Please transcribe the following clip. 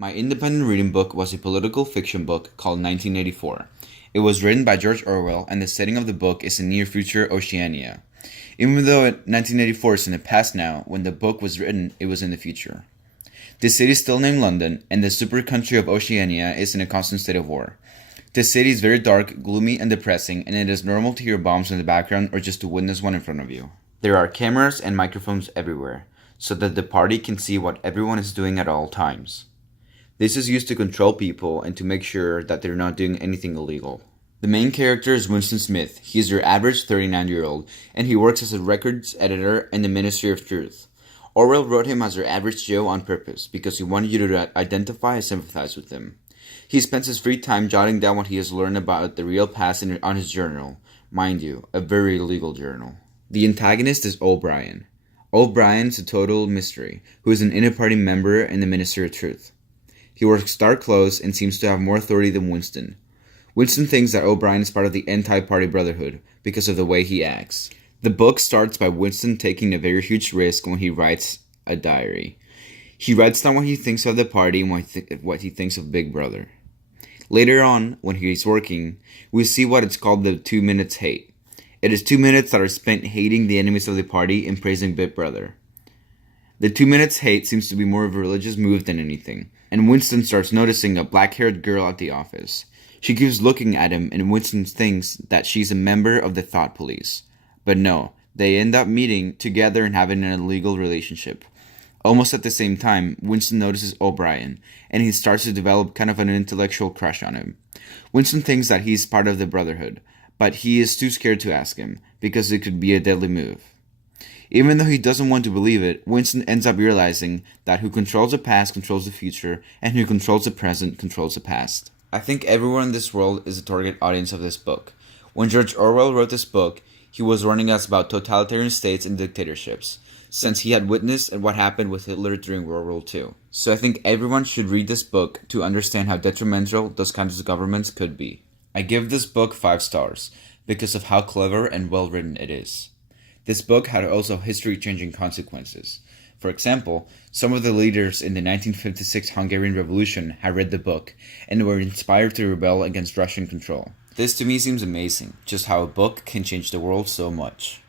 My independent reading book was a political fiction book called 1984. It was written by George Orwell, and the setting of the book is in near-future Oceania. Even though 1984 is in the past now, when the book was written, it was in the future. The city is still named London, and the super country of Oceania is in a constant state of war. The city is very dark, gloomy, and depressing, and it is normal to hear bombs in the background or just to witness one in front of you. There are cameras and microphones everywhere, so that the party can see what everyone is doing at all times. This is used to control people and to make sure that they're not doing anything illegal. The main character is Winston Smith. He is your average 39-year-old, and he works as a records editor in the Ministry of Truth. Orwell wrote him as your average Joe on purpose because he wanted you to identify and sympathize with him. He spends his free time jotting down what he has learned about the real past on his journal. Mind you, a very illegal journal. The antagonist is O'Brien. O'Brien is a total mystery, who is an inner-party member in the Ministry of Truth. He wears dark clothes and seems to have more authority than Winston. Winston thinks that O'Brien is part of the anti-party brotherhood because of the way he acts. The book starts by Winston taking a very huge risk when he writes a diary. He writes down what he thinks of the party and what he thinks of Big Brother. Later on, when he's working, we see what is called the 2 minutes hate. It is 2 minutes that are spent hating the enemies of the party and praising Big Brother. The 2 minutes hate seems to be more of a religious move than anything, and Winston starts noticing a black-haired girl at the office. She keeps looking at him, and Winston thinks that she's a member of the thought police. But no, they end up meeting together and having an illegal relationship. Almost at the same time, Winston notices O'Brien, and he starts to develop kind of an intellectual crush on him. Winston thinks that he's part of the Brotherhood, but he is too scared to ask him, because it could be a deadly move. Even though he doesn't want to believe it, Winston ends up realizing that who controls the past controls the future, and who controls the present controls the past. I think everyone in this world is a target audience of this book. When George Orwell wrote this book, he was warning us about totalitarian states and dictatorships, since he had witnessed what happened with Hitler during World War II. So I think everyone should read this book to understand how detrimental those kinds of governments could be. I give this book 5 stars, because of how clever and well written it is. This book had also history-changing consequences. For example, some of the leaders in the 1956 Hungarian Revolution had read the book and were inspired to rebel against Russian control. This to me seems amazing, just how a book can change the world so much.